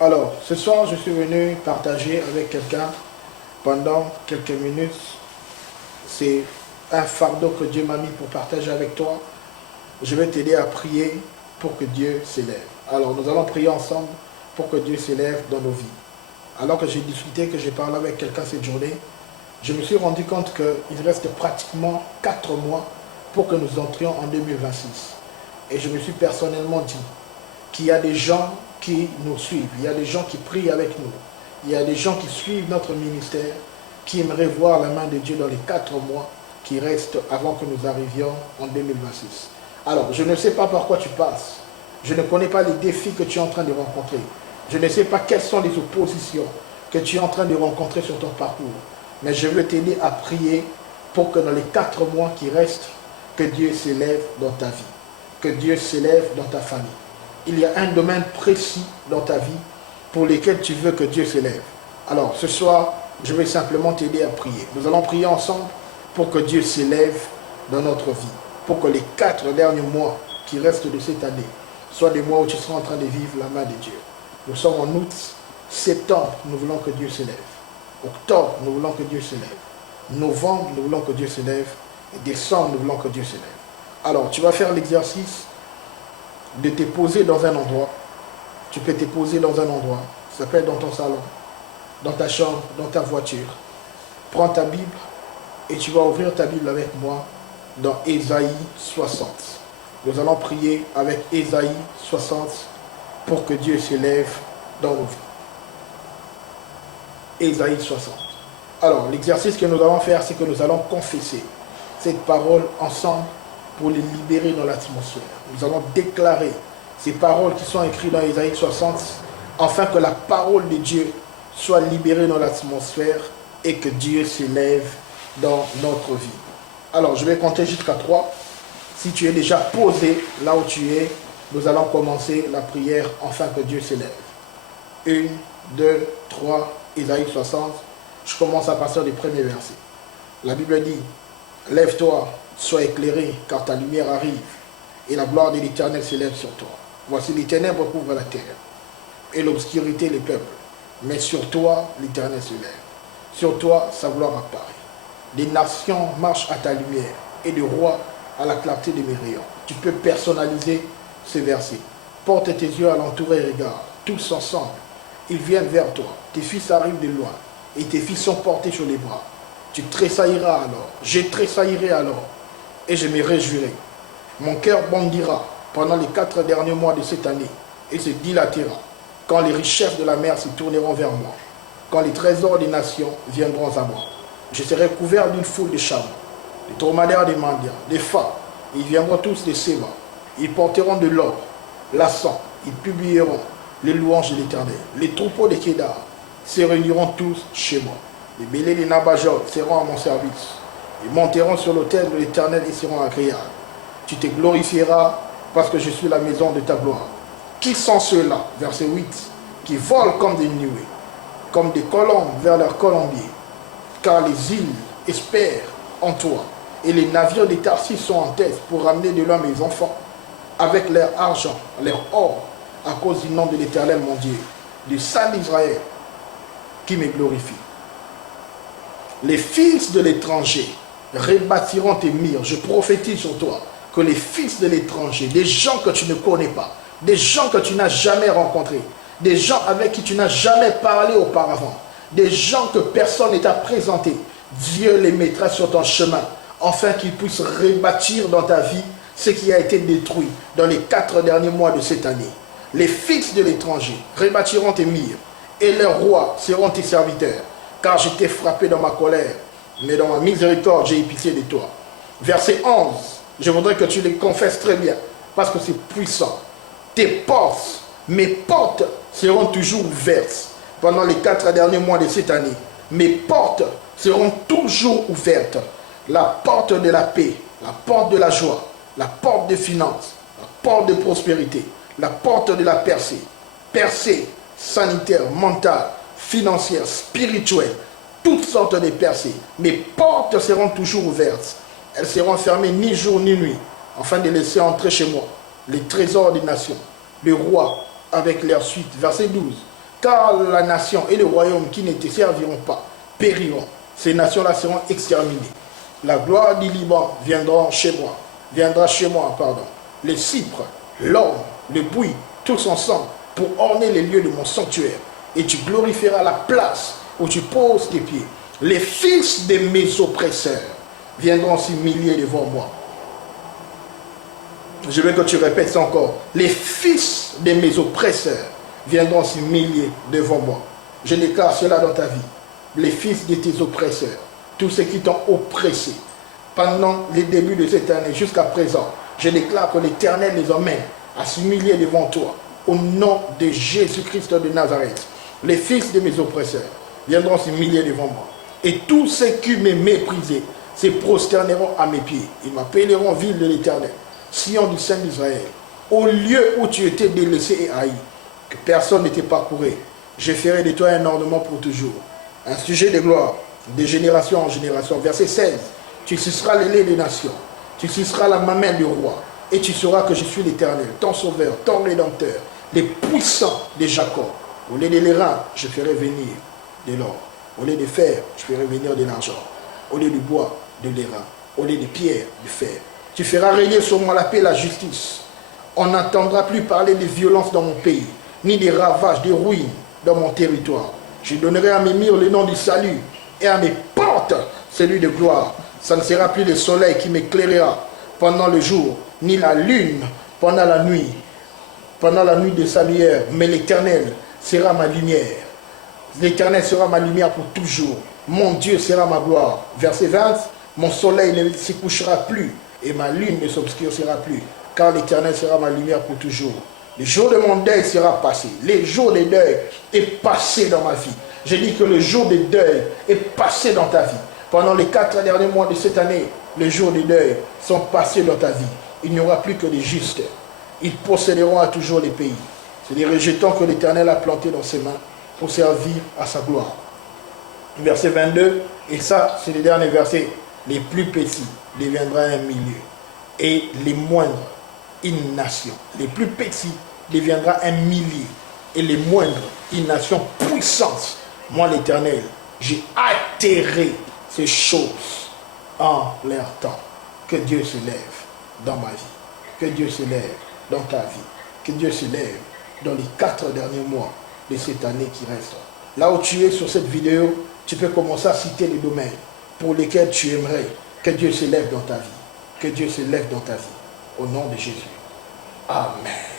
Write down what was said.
Alors, ce soir, je suis venu partager avec quelqu'un pendant quelques minutes. C'est un fardeau que Dieu m'a mis pour partager avec toi. Je vais t'aider à prier pour que Dieu s'élève. Alors, nous allons prier ensemble pour que Dieu s'élève dans nos vies. Alors que j'ai discuté, que j'ai parlé avec quelqu'un cette journée, je me suis rendu compte qu'il reste pratiquement 4 mois pour que nous entrions en 2026. Et je me suis personnellement dit qu'il y a des gens qui nous suivent, il y a des gens qui prient avec nous, il y a des gens qui suivent notre ministère, qui aimeraient voir la main de Dieu dans les 4 mois qui restent avant que nous arrivions en 2026. Alors, je ne sais pas par quoi tu passes, je ne connais pas les défis que tu es en train de rencontrer, je ne sais pas quelles sont les oppositions que tu es en train de rencontrer sur ton parcours, mais je veux t'aider à prier pour que dans les 4 mois qui restent, que Dieu s'élève dans ta vie, que Dieu s'élève dans ta famille. Il y a un domaine précis dans ta vie pour lequel tu veux que Dieu s'élève. Alors, ce soir, je vais simplement t'aider à prier. Nous allons prier ensemble pour que Dieu s'élève dans notre vie. Pour que les 4 derniers mois qui restent de cette année soient des mois où tu seras en train de vivre la main de Dieu. Nous sommes en août, septembre, nous voulons que Dieu s'élève. Octobre, nous voulons que Dieu s'élève. Novembre, nous voulons que Dieu s'élève. Et décembre, nous voulons que Dieu s'élève. Alors, tu vas faire l'exercice de te poser dans un endroit. Tu peux te poser dans un endroit. Ça peut être dans ton salon, dans ta chambre, dans ta voiture. Prends ta Bible et tu vas ouvrir ta Bible avec moi dans Ésaïe 60. Nous allons prier avec Ésaïe 60 pour que Dieu s'élève dans nos vies. Ésaïe 60. Alors, l'exercice que nous allons faire, c'est que nous allons confesser cette parole ensemble pour les libérer dans l'atmosphère. Nous allons déclarer ces paroles qui sont écrites dans Ésaïe 60 afin que la parole de Dieu soit libérée dans l'atmosphère et que Dieu s'élève dans notre vie. Alors, je vais compter jusqu'à 3. Si tu es déjà posé là où tu es, nous allons commencer la prière afin que Dieu s'élève. 1, 2, 3, Ésaïe 60. Je commence à partir du premier verset. La Bible dit: lève-toi, sois éclairé, car ta lumière arrive, et la gloire de l'Éternel s'élève sur toi. Voici les ténèbres couvrent la terre, et l'obscurité les peuples. Mais sur toi, l'Éternel se lève. Sur toi, sa gloire apparaît. Des nations marchent à ta lumière, et des rois à la clarté de mes rayons. Tu peux personnaliser ce verset. Porte tes yeux alentour et regarde. Tous ensemble, ils viennent vers toi. Tes fils arrivent de loin, et tes fils sont portés sur les bras. Tu tressailleras alors, je tressaillerai alors, et je me réjouirai. Mon cœur bondira pendant les 4 derniers mois de cette année, et se dilatera, quand les richesses de la mer se tourneront vers moi, quand les trésors des nations viendront à moi. Je serai couvert d'une foule de chameaux, des dromadaires des mendiants, des femmes. Ils viendront tous de Séba. Ils porteront de l'or, l'encens, ils publieront les louanges de l'Éternel. Les troupeaux de Kédar se réuniront tous chez moi. Les bélés des Nabajot seront à mon service. Ils monteront sur l'autel de l'Éternel et seront agréables. Tu te glorifieras parce que je suis la maison de ta gloire. Qui sont ceux-là, verset 8, qui volent comme des nuées, comme des colombes vers leur colombier? Car les îles espèrent en toi, et les navires des Tarsis sont en tête pour ramener de loin mes enfants, avec leur argent, leur or, à cause du nom de l'Éternel mon Dieu, du Saint d'Israël, qui me glorifie. Les fils de l'étranger rebâtiront tes murs. Je prophétise sur toi que les fils de l'étranger, des gens que tu ne connais pas, des gens que tu n'as jamais rencontrés, des gens avec qui tu n'as jamais parlé auparavant, des gens que personne ne t'a présenté, Dieu les mettra sur ton chemin, afin qu'ils puissent rebâtir dans ta vie ce qui a été détruit dans les 4 derniers mois de cette année. Les fils de l'étranger rebâtiront tes murs, et leurs rois seront tes serviteurs, car je t'ai frappé dans ma colère, mais dans ma miséricorde, j'ai eu pitié de toi. Verset 11, je voudrais que tu les confesses très bien, parce que c'est puissant. Tes portes, mes portes seront toujours ouvertes pendant les 4 derniers mois de cette année. Mes portes seront toujours ouvertes. La porte de la paix, la porte de la joie, la porte de finances, la porte de prospérité, la porte de la percée. Percée sanitaire, mentale, financière, spirituelle, toutes sortes de percées. Mes portes seront toujours ouvertes. Elles seront fermées ni jour ni nuit, afin de laisser entrer chez moi les trésors des nations, les rois, avec leur suite. Verset 12. Car la nation et le royaume qui ne te serviront pas périront. Ces nations-là seront exterminées. La gloire du Liban viendra chez moi. Les cypres, l'orme, le buis, tous ensemble, pour orner les lieux de mon sanctuaire. Et tu glorifieras la place où tu poses tes pieds. Les fils de mes oppresseurs viendront s'humilier devant moi. Je veux que tu répètes ça encore. Les fils de mes oppresseurs viendront s'humilier devant moi. Je déclare cela dans ta vie. Les fils de tes oppresseurs, tous ceux qui t'ont oppressé pendant les débuts de cette année jusqu'à présent, je déclare que l'Éternel les emmène à s'humilier devant toi. Au nom de Jésus-Christ de Nazareth, les fils de mes oppresseurs viendront s'humilier devant moi. Et tous ceux qui me méprisaient se prosterneront à mes pieds. Ils m'appelleront ville de l'Éternel, Sion du Saint d'Israël. Au lieu où tu étais délaissé et haï, que personne ne t'ait parcouru, je ferai de toi un ornement pour toujours. Un sujet de gloire, de génération en génération. Verset 16. Tu suceras le lait des nations, tu suceras la mamelle du roi, et tu sauras que je suis l'Éternel, ton sauveur, ton rédempteur, les puissants de Jacob. Au lieu de l'airain, je ferai venir de l'or. Au lieu de fer, je ferai venir de l'argent. Au lieu du bois, de l'airain. Au lieu de pierre, du fer. Tu feras régner sur moi la paix et la justice. On n'entendra plus parler de violence dans mon pays, ni des ravages, des ruines dans mon territoire. Je donnerai à mes murs le nom du salut, et à mes portes celui de gloire. Ça ne sera plus le soleil qui m'éclairera pendant le jour, ni la lune pendant la nuit de sa lumière, mais l'Éternel sera ma lumière. L'Éternel sera ma lumière pour toujours. Mon Dieu sera ma gloire. Verset 20, mon soleil ne se couchera plus et ma lune ne s'obscurcira plus, car l'Éternel sera ma lumière pour toujours. Le jour de mon deuil sera passé. Le jour de deuil est passé dans ma vie. Je dis que le jour de deuil est passé dans ta vie. Pendant les 4 derniers mois de cette année, les jours de deuil sont passés dans ta vie. Il n'y aura plus que des justes. Ils posséderont à toujours les pays. C'est des rejetons que l'Éternel a plantés dans ses mains pour servir à sa gloire. Verset 22, et ça, c'est le dernier verset. Les plus petits deviendront un milieu, et les moindres, une nation. Les plus petits deviendront un millier, et les moindres, une nation puissante. Moi, l'Éternel, j'ai atterré ces choses en leur temps. Que Dieu se lève dans ma vie. Que Dieu se lève dans ta vie. Que Dieu se lève dans les 4 derniers mois de cette année qui reste. Là où tu es sur cette vidéo, tu peux commencer à citer les domaines pour lesquels tu aimerais que Dieu se lève dans ta vie. Que Dieu se lève dans ta vie. Au nom de Jésus. Amen.